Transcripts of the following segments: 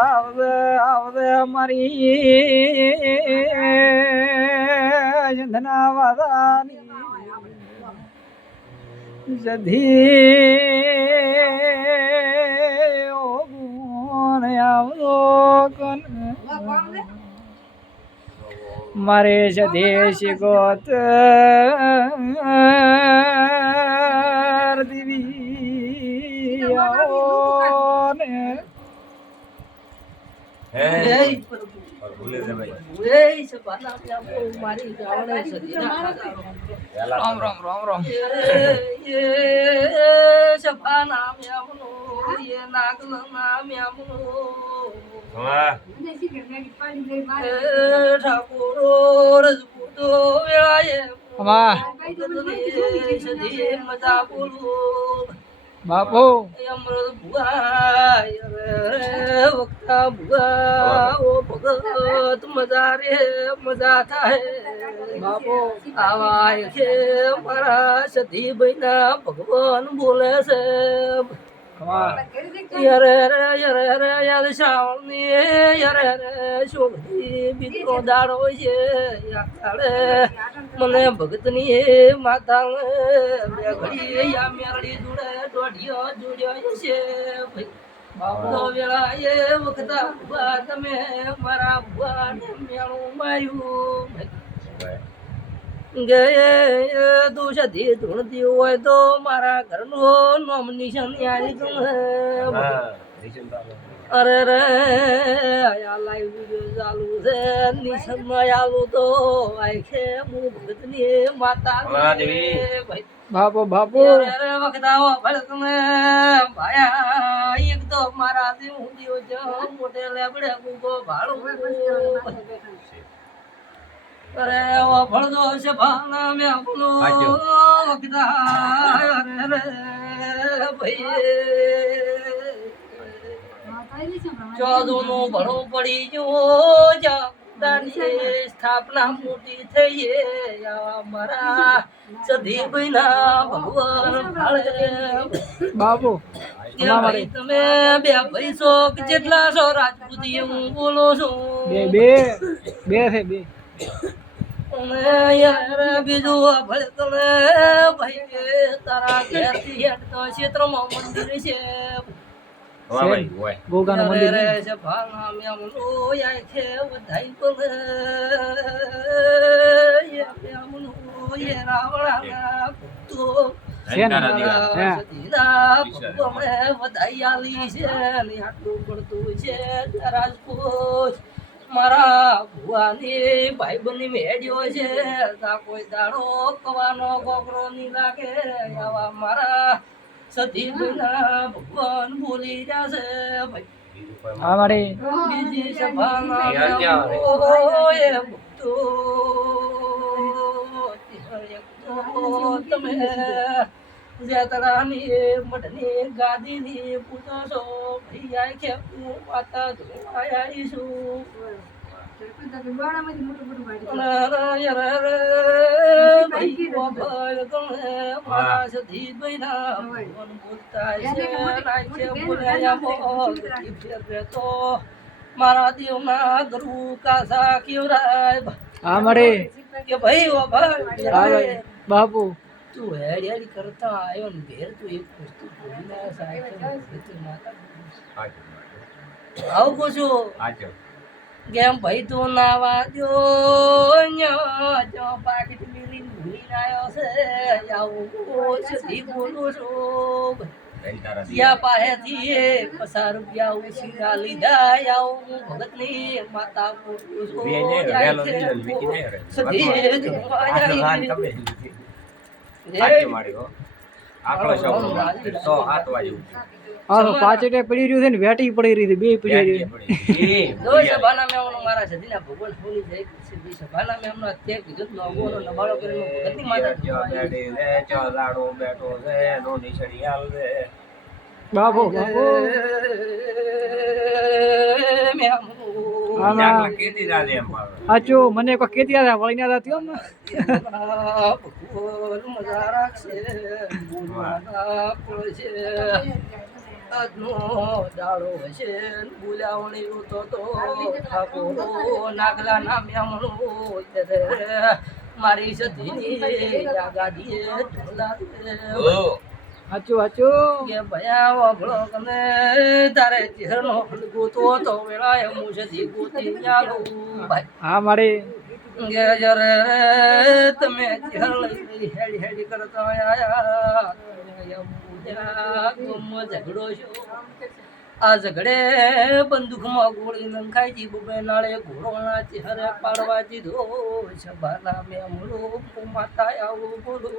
આવદે આવદે મારી જંધના વાદાની જધી ઓ ગુણ આવદો કન. મારે સદેશ ગોત ભૂલે છે ભાઈ એ સબાના આપો મારી ગાવણે સદીના ખાતા પહેલા રામ રામ રામ રામ એ સભા નામ યામનો એ નાગલ નામ યામનો હા એ ઠાકોરો રજપૂતો વેળાએ અમા સદી મજા બોલું બાપુ અમૃત ભુવા રે વક્તા ભુવા ઓ ભગત મજા રે મજા થાય છે મારા બહેના ભગવાન બોલે છે યરે રે યરે રે યાદ શ્રાવણી યરે રે શોભી બીજો દાડો છે તાળે મને ભગતની માતા ઘડી યા મેરડી જોડે દોઢિયો જોડ્યો છે ભાઈ બાપો વેળા એ વખતા ભુવા તમે મારા ભુવા ને મેળું માર્યું. ભાઈ ગે દુષધી ધૂણતી હોય તો મારા ઘરનું નોમ નિશાન યારી તું હા રિશન બાબા અરે રે આયા લાઈવ વિડિયો ચાલુ છે નિશાનમાં આવું તો આય છે હું ભગતની માતા હા, દેવી. ભાઈ બાપુ બાપુ અરે રે વખતાઓ ભલે તમે ભાયા એક તો મારા દીવ દીવ જ મોટે લેબડે ગુગો ભાડું અરે ઓ ભળદો છે ભાના મે આપણો હાચો. વખતા અરે રે ભાઈ ચોદો નું ભણું પડી ગયું જગદાની સ્થાપના મોટી થઈ એ. મારા સધી ભાઈના ભગવાન ભાળે. બાપુ તમે બે ભાઈ છો જેટલા છો રાજપૂતી હું બોલો છું. બે બે બે છે બે. યાર બીજું ભલે તમે ભાઈ તારા ઘેરથી હેઠતો ક્ષેત્રમાં મંદિર છે. ગોગાનું મંદિર છે. વધાઈ રાજપૂત મારા ભુવાની ભાઈબંધની મેળ્યો છે તા કોઈ દાડો કવાનો કોકરો ની લાગે. આવા મારા સતી ભગવાન જશે બીજું તો તમે જેતરાની મઢની ગાદીની પૂછો છો ભાઈ આય કે હું માતા મારા દેવના ગુરુ કાસા કેવરાય હા મારી કે ભાઈ. ઓ ભાઈ. બાપુ. તું હેડી કરતા આવ્યો ને ઘેર તું એક વસ્તુ ભૂલી ના સાહેબ આવું કહું છું કેમ ભાઈ તો નાવા ન્યા જો પાકીટ મિલી ભૂલી આવ્યો છે આવું સુધી બોલું છું. યા પાહેથી એ રૂપિયા ઉછીના લીધા આવું હું ભગતની માતા બોલું છું. બે આકડો શબ્દ. સો હાથ વાગે ઉઠી. તો પાચેટે પડી રહ્યું છે ને વેટી પડી રહી હતી બે પડી રહી જો સભાના મારા સદીના ભગવાન ફોની જાય છે બી સભાના મેમનો અત્યારે કીધું જ નવોનો નબાળો કરીને ભગતની માતા જો રે, જો બેઠો છે, નો નિશાળી હાલ રે. બાપુ બાપુ આમાં- જાગલા કેદી રાજ એમ પાડો. સાચું મને કોઈ કેતી આવ્યા વળી ના થયો ને. મારી સધીની ગાદીએ સાચું સાચું કે ભયા વાભળો કને તારે ચહેરનો ગોતો તો વેળાએ મુજથી ગોતી ભાઈ. હા મારી. કે જરે તમે ચહેર લઈ હેડી હેડી કરતા આયા. ઝઘડો છો. આ ઝઘડે બંદૂકમાં ગોળી નંખાઈ બબે નાળે ઘોડોના ચહેરે પાડવા દીધો. સભાના મેમડો માતા આવું બોલો.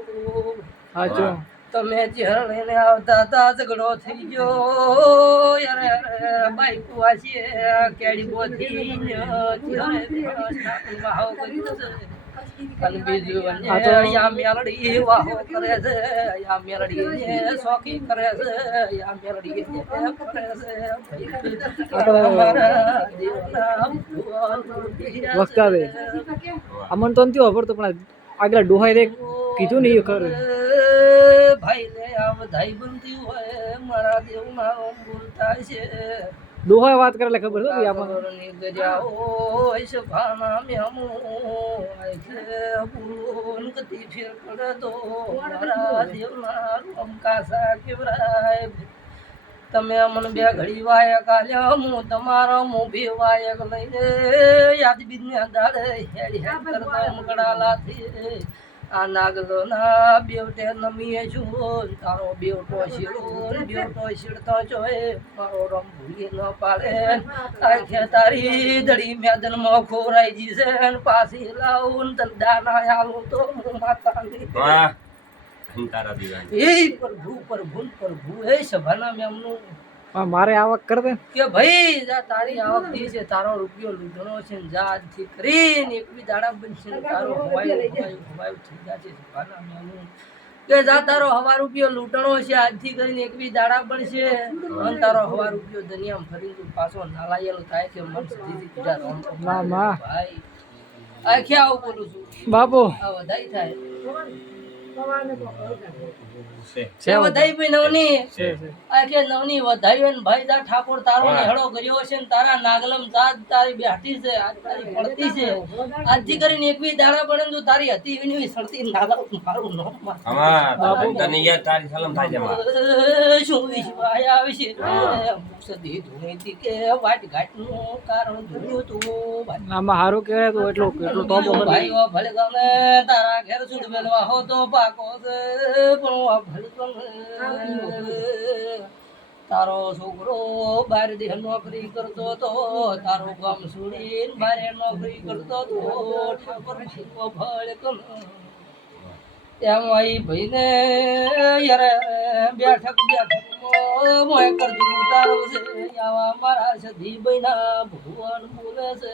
તમે ચહેર લઈને આવતા હતા ઝઘડો થઈ ગયો. યાર બાઈક વાસી કેડી બોધી વાહો કરી અને બીજું તો- યા મેલડી વાહો કરે છે યા મેલડી શોખી કરે છે યા મેલડી કરે છે. તો-. અમન તો નથી વાપરતો પણ આગળ ડોહાઈ રે કીધું નહીં ખરું. ભાઈ ને આ બધાય બનતી હોય મારા છે. ડોહાઈ વાત કરે એટલે ખબર છે આખે ફેર પડે તો મારા રોમ કાસા કેવરાય. તમે મને બે ઘડી વાયક આલ્યા હું તમારો હું બે વાયક લઈને યાદ બીજને દાડે હેડી હેડ કરતા મકડાલાથી આ નાગલો ના બેવટે નમીએ છું તારો બેવટો શીડો બેવટો શીડતો જોય મારો રમ ભૂલી ન પાડે આખે તારી દડી મેદનમાં ખોરાઈ જશે ને પાછી લાવું તન દાના આલું તો હું માતાની વાહ. તારા દીવાની. એ પ્રભુ પ્રભુ પ્રભુ એ સભાના મેમનું મારે આવક કર દે. કે ભાઈ જા તારી આવકથી છે તારો રૂપિયો લૂંટણો છે ને જા આજથી કરીને એક બી દાડા બનશે ને તારો હવાઈ હવાઈ હવાયું થઈ જશે સભાના મેમનું કે જા તારો હવા રૂપિયો લૂંટણો છે આજથી કરીને એક બી દાડા બનશે. અને તારો હવા રૂપિયો દુનિયામાં ફરી તું પાછો નાલાયેલો થાય છે મન સુધી પૂજા રમતો ના માં ભાઈ. આ ક્યાં આવું બોલું છું? બાપુ. આ વધાઈ થાય. ઠાકોર તારો ને હેડો કર્યો છે તારા નાગલમ જાત તારી બેઠી છે તારી પડતી છે. આજથી કરીને એકવી દાડા પડે ને જો તારી હતી એવી ને સડતી નાગલ મારું નામમાં. તને યાદ તારી સલમ થાય છે શું વિશ્વાય આવે છે? સદી ધૂણીથી કે વાટ ઘાટનું કારણ ધૂણ્યું તું આમાં સારું કહેવાય તો એટલો એટલો તો ભાઈ ભલે ગમે તારા ઘેર સુડ મેળવા હો તો પણ ઓ ભલે ગમે તારો છોકરો બાર દેહ નોકરી કરતો તો તારો ગામ છોડીને બારે નોકરી કરતો તો ઠાકોર ભલે ગમે એમ ભાઈને યાર બેઠક બેઠક મોય કરતું તારો છે. આવા મારા સધી બૈના ભગવાન બોલે છે.